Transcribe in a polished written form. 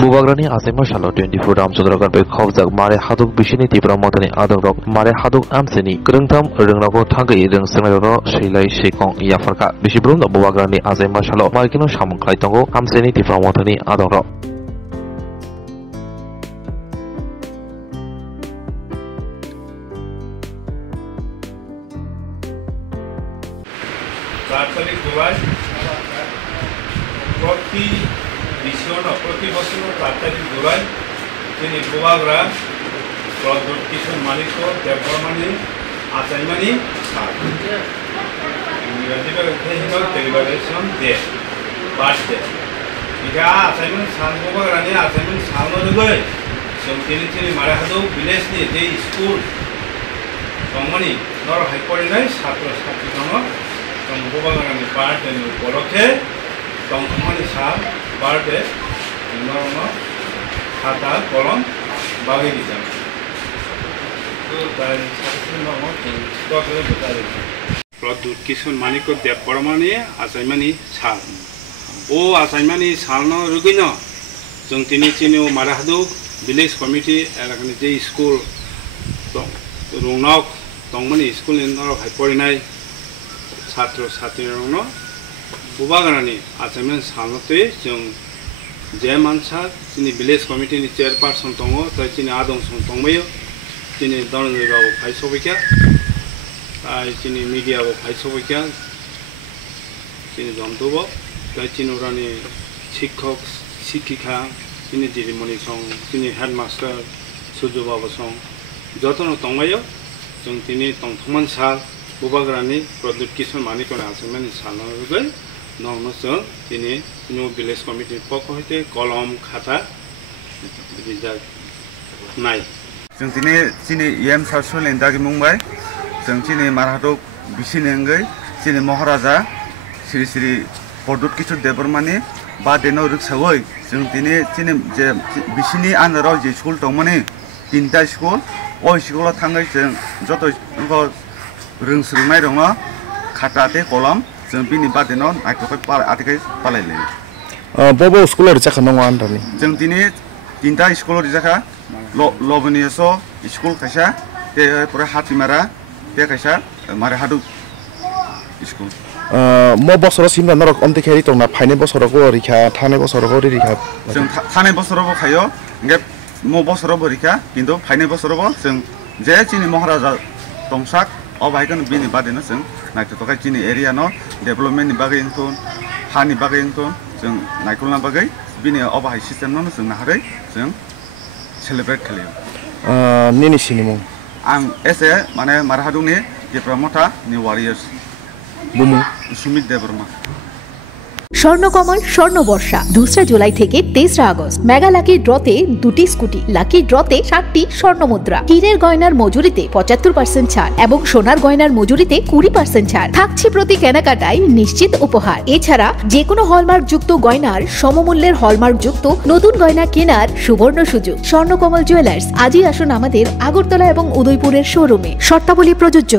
Bubagrani Azema Shalo 24 Ramchandra be Khawjak Mare Haduk Bishini Tipra Modani Adorok Mare Haduk Amseni Krungtam Rungrago Tangai Rung Senaro Shilai Shekong Yafarka Bishibrum Bubagrani Azema Shalo Markino Shamon Klaitongo Amseni Tipra Modani Adorok প্রতি বছর 4 তারিখ জুলাই তিনি বুবাগরা প্রদ্যোৎ কিশোর মালিক দেববর্মানি আচাইমানি ইংরেজিতে celebration day birthday ইকা আচাইমানি সাল বুবাগরানি আচাইমানি সালনো রুগৈ जों তিনি মারে হাদৌ ভিলেজনি যে স্কুল দংমানি নর হাইপরিনাই ছাত্র ছাত্রী দङ जों बुबागरानि बार्थडेनि उपलक्षे दंथमानि साल बार्थडे नरनो खाता कलम बागै दिजां तो दाय साथि नरनो तोले बतारि प्रद्योৎ किशोर मानिक देबबर्मानि आचाइमानि साल ओ आचाइमानि सालनो रुगैनो जों तिनि माराहादौ विलेज कमिटी एलाकानि जे स्कुल दं रुंनाव दंमानि स्कुलनि नर हाइपरिनाय छात्र छात्रीरनो बुबागरानि आचाइमानि सालनोते जों जे मानसा जोंनि विलेज कमिटिनि चेयरपार्सन दङ ताइ जोंनि आदंसं दंबायो जोंनि दरंगाव फायसबैखा ताइ जोंनि मिडियाव फायसबैखा जोंनि जमदुब ताइ जोंनि रानि शिक्षक शिक्षिका जोंनि दिदिमणि सं जोंनि हेडमास्टार सुजु बाबा सं जतन दंबायो जों दिनै दंथमान साल बुबागरानि प्रद्योৎ किशोर मानिकनि आचाइमानि सालनोगै नर्मसों दिनै न्यू विलेज कमिटी पक्ष हते कलम खाता बिदा नाय जों दिनै एम सासुलेन दागि मुंबाय जों दिनै मारहादौ बिसिनेंगै दिनै महाराजा श्री श्री प्रद्योৎ किशोर देबबर्मानि बादेनो रुखसावै जों दिनै जे बिसिनि आन्दाराव जे स्कुल दंमोन 3टा स्कुल ओ स्कुलाव थाङै जों जत रोंस्रोंनाय दङ खाताते कलम जों बिनि बादेनो नायथ'खै आथिखाय पालायलै बबे स्कुलाव रिजाखा नङा आन्दारनि जों दिनै 3टा स्कुलाव रिजाखा लबनियस स्कुल खायसा ते पुरा हातिमारा ते खायसा मारे हादु स्कुल म बसर सिमना नरक अन्तेखेरि दंना फाइने बसरको रिखा थाने बसरको रिखा जों थाने बसरबो खायो गे म बसरबो रिखा किन्तु फाइने बसरबो जों जे चिनि महाराजा दंसाक अबायगन बिनि बादेनो जों नायथ'खै चिनि एरियानो डेभलपमेन्टनि बागै इंथन हानि बागै इंथन जों नायखुलना बागै बिनि अबाय सिस्टेमनो जों नाहारै जों सेलिब्रेट खालायो निनि सिनिमु आं एसे माने मारहादुनि दिप्रामथा नि वारियर्स बुमु सुमित देबबर्मा স্বর্ণকমল স্বর্ণবর্ষা 2 জুলাই থেকে 23 আগস্ট মেগা লাকি ড্রতে 2টি স্কুটি লাকি ড্রতে 7টি স্বর্ণমুদ্রা হীরের গয়নার মজুরিতে 75% ছাড় এবং সোনার গয়নার মজুরিতে 20% ছাড় থাকছে প্রতি কেনাকাটায় নিশ্চিত উপহার এছাড়া যে কোনো হলমার্ক যুক্ত গয়নার সমমূল্যের হলমার্ক যুক্ত নতুন গয়না কেনার সুবর্ণ সুযোগ স্বর্ণকমল জুয়েলার্স আজই আসুন আমাদের আগরতলা এবং উদয়পুরের শোরুমে শর্তাবলী প্রযোজ্য।